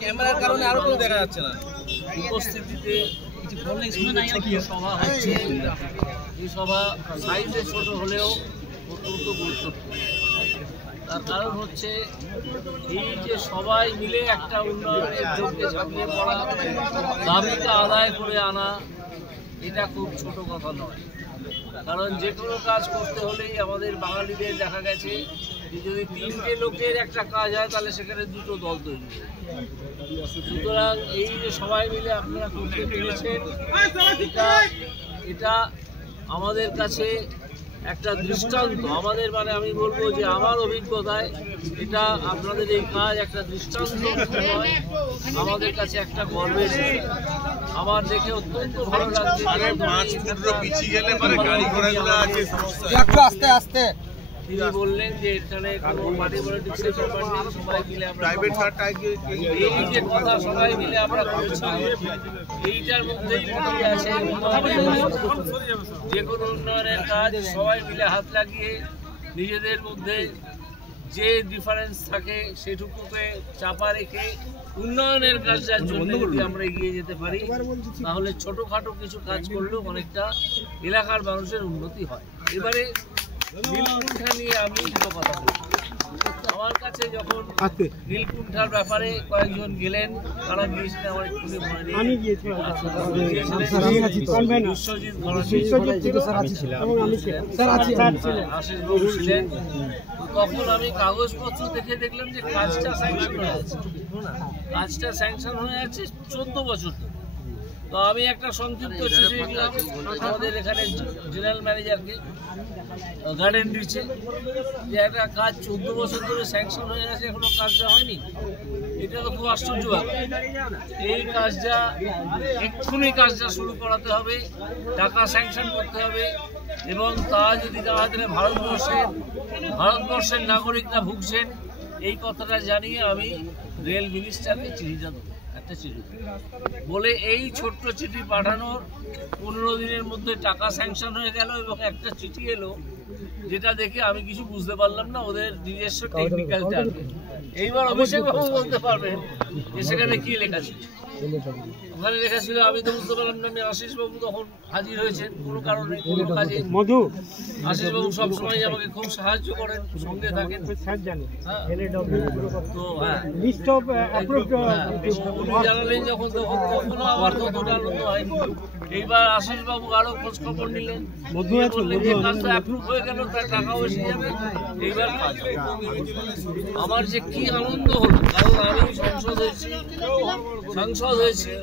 ক্যামেরার কারণে আরো কেউ দেখা যাচ্ছে না। উপস্থিতিতে সভা হচ্ছে, এই সভা সাইজে ছোট হলেও অত্যন্ত গুরুত্বপূর্ণ। তার কারণ হচ্ছে এই যে সবাই মিলে একটা উন্নয়নের জোটকে ঝাঁপিয়ে পড়া, দাবিটা আদায় করে আনা, এটা খুব ছোট কথা নয়। কারণ যে কোনো কাজ করতে হলেই আমাদের বাঙালিদের দেখা গেছে যে যদি তিনটে লোকের একটা কাজ হয় তাহলে সেখানে দুটো দল তৈরি হয়। সুতরাং এই যে সবাই মিলে আপনারা করতে পেরেছেন, এটা আমাদের কাছে একটা দৃষ্টান্ত। আমাদের আমি বলবো যে আমার অভিজ্ঞতায় এটা আপনাদের এই কাজ একটা দৃষ্টান্ত নয়, আমাদের কাছে একটা গর্বের বিষয়। আমার দেখে অত্যন্ত ভালো লাগছে। তিনি বললেন যে এখানে কোনো পার্টি পলিটিক্সের ব্যাপার নেই, সবাই মিলে আমরা এই যে কথা সবাই মিলে আমরা করছি, এইটার মধ্যেই লুকিয়ে আছে যে কোনো উন্নয়নের কাজ সবাই মিলে হাত লাগিয়ে নিজেদের মধ্যে যে ডিফারেন্স থাকে সেটুকুকে চাপা রেখে উন্নয়নের কাজটার জন্য যদি আমরা এগিয়ে যেতে পারি তাহলে ছোটখাটো কিছু কাজ করলেও অনেকটা এলাকার মানুষের উন্নতি হয়। এবারে নীলকুণ্ঠা নিয়ে আমি দুটো কথা বলব। আমার কাছে যখন নীলকুণ্ঠার ব্যাপারে কয়েকজন গেলেন, তারা গিয়েছিলেন, আমার একটু মনে নেই, আশিস বাবু ছিলেন। তখন আমি কাগজপত্র দেখে দেখলাম যে কাজটা স্যাংশন হয়ে আছে, কাজটা স্যাংশন হয়ে আছে 14 বছর ধরে। তো আমি একটা সংক্ষিপ্ত চিঠি লিখলাম আমাদের এখানে জেনারেল ম্যানেজারকে, গার্ডেন রিচে, যে একটা কাজ 14 বছর ধরে স্যাংশন হয়ে গেছে, এখনো কাজটা হয়নি। এটা তো খুব আশ্চর্য ব্যাপার। এই কাজটা এক্ষুনি কাজটা শুরু করাতে হবে, টাকা স্যাংশন করতে হবে, এবং তা যদি দেখা যায় ভারতবর্ষের নাগরিকরা ভুগছেন এই কথাটা জানিয়ে আমি রেল মিনিস্টারকে চিঠিটা দেবো, একটা চিঠি বলে এই ছোট্ট চিঠি পাঠানোর 15 দিনের মধ্যে টাকা স্যাংশন হয়ে গেল এবং একটা চিঠি এলো যেটা দেখে আমি কিছু বুঝতে পারলাম না, ওদের নিজস্ব টেকনিক্যাল টার্ম। এইবার অভিষেক বাবু বলতে পারবেন যে সেখানে কি লেখা ছিল। ওখানে লেখা ছিল, আমি তো বুঝতে পারলাম না। আশিস বাবু তখন হাজির হয়েছেন কোনো কারণে, কোনো কাজে। আশিস বাবু সবসময় আমাকে খুব সাহায্য করেন, সঙ্গে থাকেন। তো জানালেন যখন, তখনও আমার ততটা আনন্দ হয়নি। এইবার আশিস বাবু আরো খোঁজ খবর নিলেন, যে কাজটা অ্যাপ্রুভ হয়ে গেল, তার টাকাও এসে যাবে, এইবার কাজ। আমার যে কি আনন্দ হলো, কারণ আমি সাংসদ হয়েছি